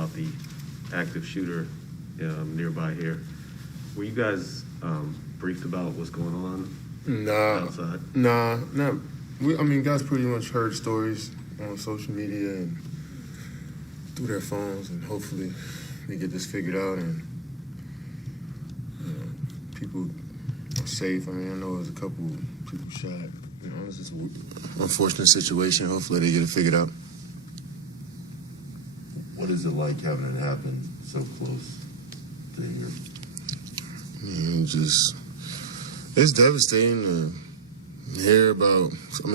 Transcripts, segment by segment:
about the active shooter nearby here. Were you guys briefed about what's going on outside? Nah, not. Guys pretty much heard stories on social media and through their phones, and hopefully they get this figured out and people are safe. I know there's a couple people shot. It's just an unfortunate situation. Hopefully they get it figured out. What is it like having it happen so close to here? It's devastating to hear about. I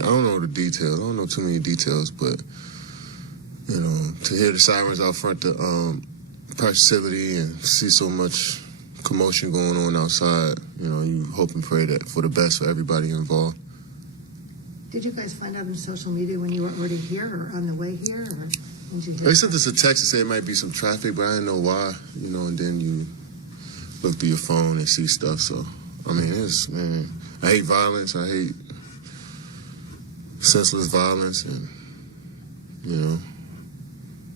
don't know the details. I don't know too many details, but to hear the sirens out front the practice facility and see so much commotion going on outside, you hope and pray that for the best for everybody involved. Did you guys find out on social media when you were already here or on the way here? Or did you hear they sent us a text to say it might be some traffic, but I didn't know why, and then you look through your phone and see stuff. So, I hate violence. I hate senseless violence, and,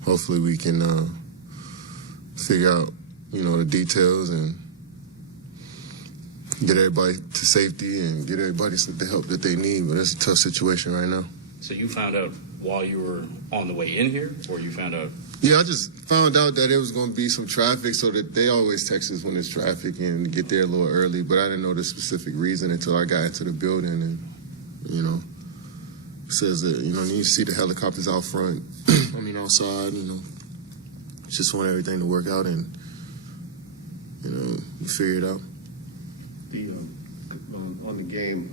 hopefully we can figure out, the details and get everybody to safety and get everybody the help that they need. But it's a tough situation right now. So you found out while you were on the way in here, or you found out? Yeah, I just found out that there was going to be some traffic, so that they always text us when there's traffic and get there a little early. But I didn't know the specific reason until I got into the building and, says that, you see the helicopters out front, outside, just want everything to work out and, we figure it out. On the game,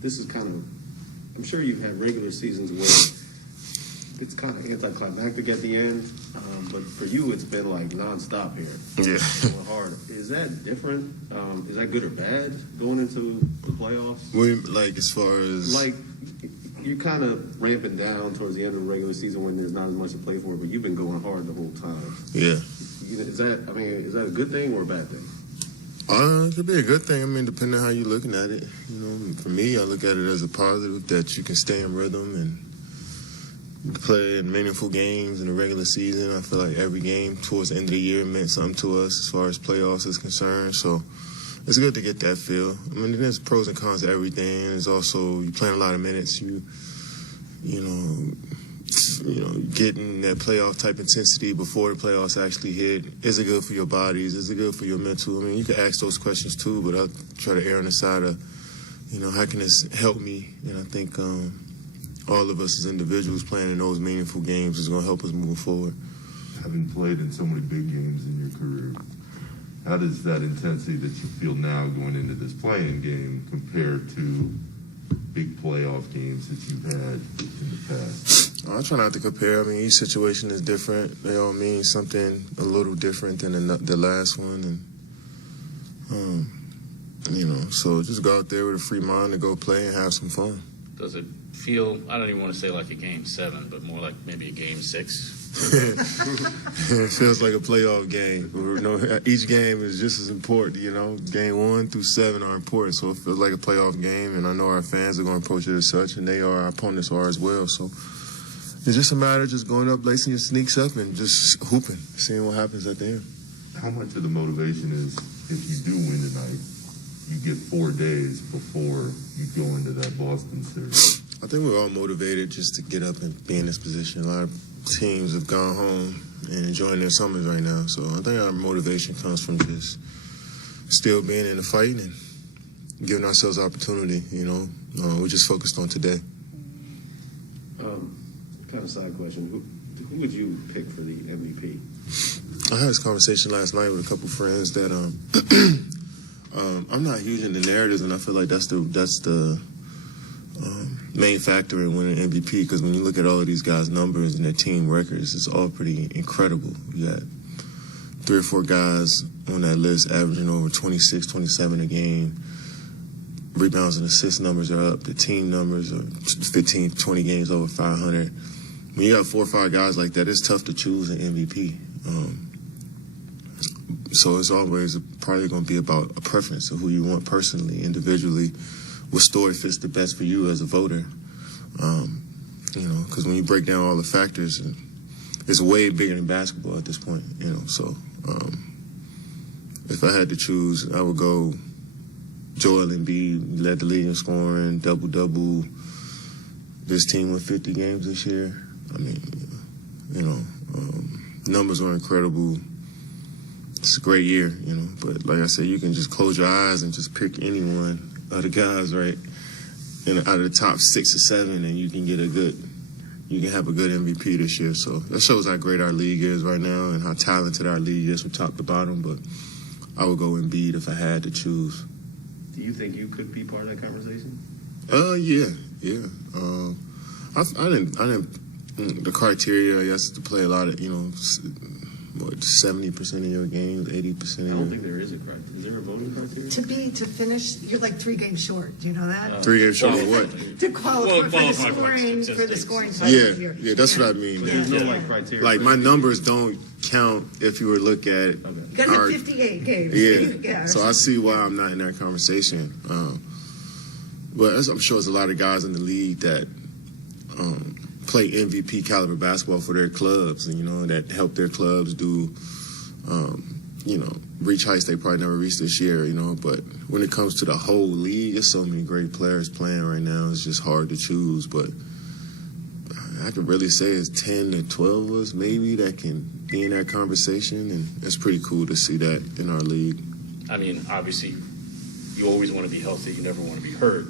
this is kind of, I'm sure you've had regular seasons where it's kind of anticlimactic at the end, but for you, it's been like nonstop here. Yeah. Going hard. Is that different? Is that good or bad going into the playoffs? As far as... You kind of ramping down towards the end of the regular season when there's not as much to play for, but you've been going hard the whole time. Yeah. Is that a good thing or a bad thing? It could be a good thing. Depending on how you're looking at it. For me, I look at it as a positive that you can stay in rhythm and play in meaningful games in the regular season. I feel like every game towards the end of the year meant something to us as far as playoffs is concerned. So it's good to get that feel. There's pros and cons to everything. There's also, you playing a lot of minutes. Getting that playoff type intensity before the playoffs actually hit. Is it good for your bodies? Is it good for your mental? You can ask those questions too, but I try to err on the side of, how can this help me? And I think all of us as individuals playing in those meaningful games is going to help us moving forward. Having played in so many big games in your career, how does that intensity that you feel now going into this playing game compare to big playoff games that you've had in the past? I try not to compare. Each situation is different. They all mean something a little different than the last one. And, so just go out there with a free mind to go play and have some fun. Does it feel, I don't even want to say like a Game 7, but more like maybe a Game 6? It feels like a playoff game. Each game is just as important, Game 1 through 7 are important, so it feels like a playoff game, and I know our fans are going to approach it as such, and our opponents are as well. So it's just a matter of just going up, lacing your sneaks up, and just hooping, seeing what happens at the end. How much of the motivation is, if you do win tonight, you get 4 days before you go into that Boston series? I think we're all motivated just to get up and be in this position. A lot of teams have gone home and enjoying their summers right now. So I think our motivation comes from just still being in the fight and giving ourselves opportunity, we're just focused on today. Kind of side question. Who would you pick for the MVP? I had this conversation last night with a couple friends that I'm not huge into narratives, and I feel like that's the main factor in winning MVP, because when you look at all of these guys' numbers and their team records, it's all pretty incredible. You got 3 or 4 guys on that list averaging over 26, 27 a game. Rebounds and assist numbers are up. The team numbers are 15, 20 games over 500. When you got 4 or 5 guys like that, it's tough to choose an MVP. So it's always probably going to be about a preference of who you want personally, individually, what story fits the best for you as a voter. You know, because when you break down all the factors, it's way bigger than basketball at this point. You know, so if I had to choose, I would go Joel Embiid. Led the league in scoring, double-double. This team won 50 games this year. I mean, you know, numbers were incredible. It's a great year, you know. But like I said, you can just close your eyes and just pick any one of the guys, right? And out of the top 6 or 7, and you can have a good MVP this year. So that shows how great our league is right now and how talented our league is from top to bottom. But I would go Embiid if I had to choose. Do you think you could be part of that conversation? Yeah. I didn't. The criteria, I guess, to play a lot of, 70% of your games, 80% of I your. don't think there is a criteria. Is there a voting criteria? To finish, you're like 3 games short. Do you know that? 3 games short of what? To qualify for the scoring title here. Yeah, that's what I mean. But there's no criteria. Like my numbers don't count if you were to look at. You got to hit 58 games. Yeah. So I see why I'm not in that conversation. But I'm sure there's a lot of guys in the league that play MVP caliber basketball for their clubs, and that help their clubs do, reach heights they probably never reached this year. But when it comes to the whole league, there's so many great players playing right now. It's just hard to choose. But I could really say it's 10 to 12 of us maybe that can be in that conversation, and it's pretty cool to see that in our league. I mean, obviously, you always want to be healthy. You never want to be hurt.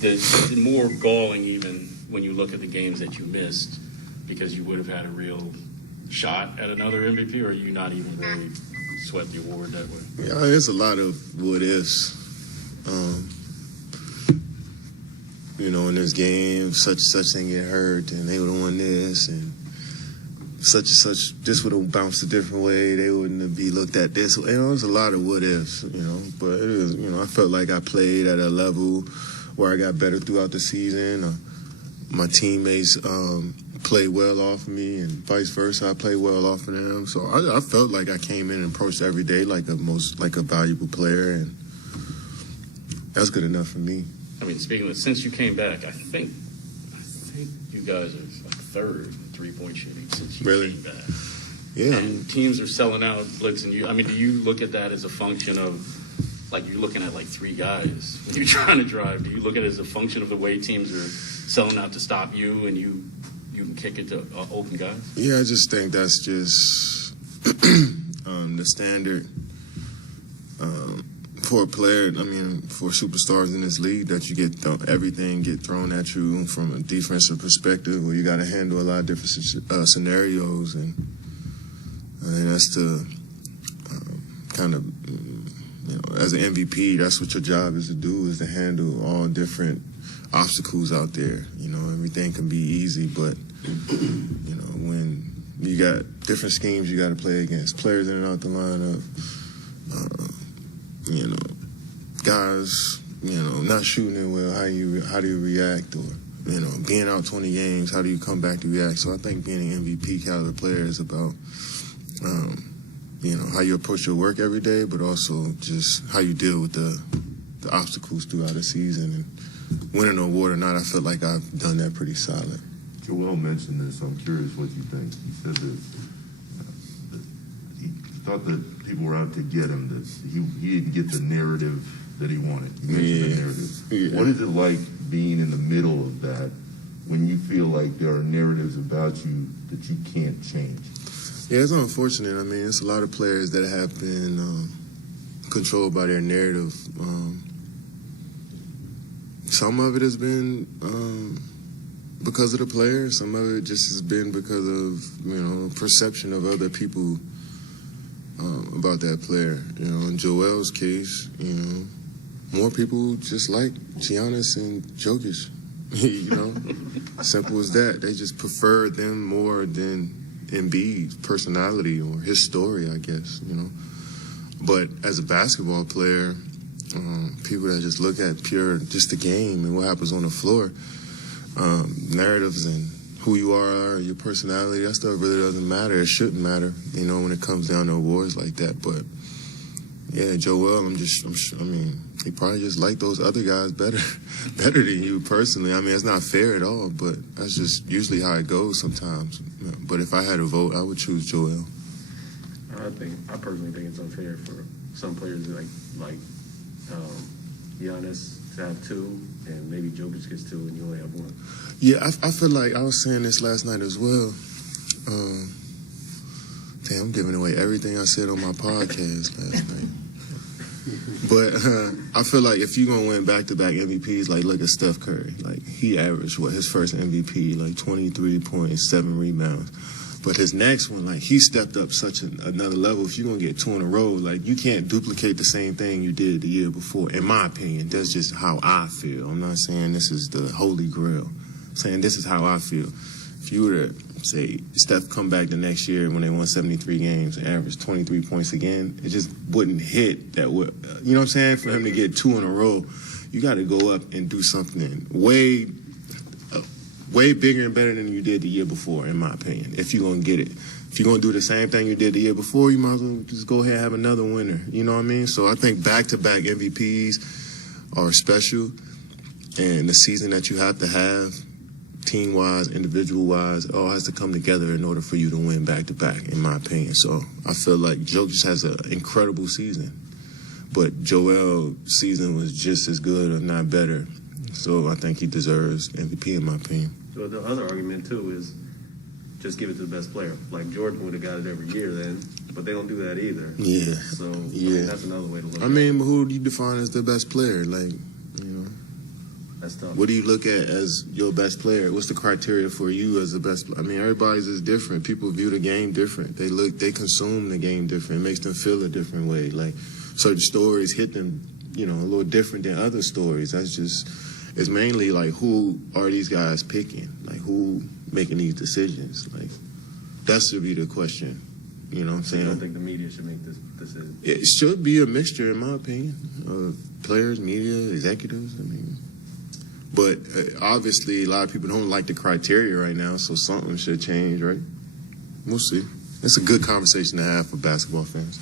There's more galling even when you look at the games that you missed because you would have had a real shot at another MVP, or you not even really sweat the award that way? Yeah, there's a lot of what ifs. In this game, such and such thing get hurt, and they would have won this, and such and such, this would have bounced a different way. They wouldn't be looked at this way. There's a lot of what ifs, But it is, I felt like I played at a level where I got better throughout the season. My teammates played well off of me, and vice versa. I played well off of them. So I felt like I came in and approached every day like a valuable player, and that's good enough for me. I mean, speaking of, since you came back, I think you guys are like third in three-point shooting since you came back. Yeah. And teams are selling out, blitzing you. I mean, do you look at that as a function of, like, you're looking at like 3 guys when you're trying to drive? Do you look at it as a function of the way teams are selling out to stop you, and you can kick it to open guys? Yeah, I just think that's just the standard for a player. I mean, for superstars in this league, that you get everything get thrown at you from a defensive perspective, where you got to handle a lot of different scenarios, and that's the kind of as an MVP, that's what your job is to do, is to handle all different obstacles out there. Everything can be easy, but when you got different schemes you got to play against, players in and out the lineup, guys, not shooting it well, how do you react, or being out 20 games, how do you come back to react? So I think being an MVP caliber player is about how you approach your work every day, but also just how you deal with the obstacles throughout the season. And winning an award or not, I feel like I've done that pretty solid. Joel mentioned this. I'm curious what you think. He said that he thought that people were out to get him, that he didn't get the narrative that he wanted. He mentioned the narrative. Yeah. What is it like being in the middle of that when you feel like there are narratives about you that you can't change? Yeah, it's unfortunate. I mean, it's a lot of players that have been controlled by their narrative. Some of it has been because of the player. Some of it just has been because of perception of other people about that player. In Joel's case, more people just like Giannis and Jokic. Simple as that. They just prefer them more than Embiid's personality or his story, I guess. But as a basketball player, people that just look at just the game and what happens on the floor, narratives and who you are, your personality, that stuff really doesn't matter. It shouldn't matter, when it comes down to awards like that. But, Yeah, Joel, I mean, he probably just like those other guys better than you personally. I mean, it's not fair at all, but that's just usually how it goes sometimes. But if I had a vote, I would choose Joel. I personally think it's unfair for some players like Giannis to have two, and maybe Jokic gets two, and you only have one. Yeah, I feel like I was saying this last night as well. Damn, I'm giving away everything I said on my podcast last night. But I feel like if you're going to win back-to-back MVPs, like look at Steph Curry. Like he averaged, his first MVP, like 23 points, 7 rebounds. But his next one, like he stepped up such another level. If you're going to get 2 in a row, like you can't duplicate the same thing you did the year before, in my opinion. That's just how I feel. I'm not saying this is the holy grail. I'm saying this is how I feel. If you were to say Steph come back the next year when they won 73 games and averaged 23 points again, it just wouldn't hit that way. You know what I'm saying? For him to get 2 in a row, you got to go up and do something way bigger and better than you did the year before, in my opinion, if you're going to get it. If you're going to do the same thing you did the year before, you might as well just go ahead and have another winner. You know what I mean? So I think back-to-back MVPs are special, and the season that you have to have, team-wise, individual-wise, it all has to come together in order for you to win back-to-back, in my opinion. So I feel like Jokic has an incredible season, but Joel's season was just as good, if not better. So I think he deserves MVP, in my opinion. So the other argument, too, is just give it to the best player. Like Jordan would have got it every year then, but they don't do that either. Yeah. So Yeah. I mean, that's another way to look at it. I mean, but who do you define as the best player? Like, you know, That's tough. what do you look at as your best player? What's the criteria for you as the best? I mean, everybody's is different. People view the game different. They consume the game different. It makes them feel a different way. Like certain stories hit them, you know, a little different than other stories. It's mainly like who are these guys picking? Like who making these decisions? Like that should be the question. You know what I'm So you saying? don't think the media should make this decision? It should be a mixture, in my opinion, of players, media, executives. I mean, but obviously a lot of people don't like the criteria right now, so something should change, right? We'll see. It's a good conversation to have for basketball fans.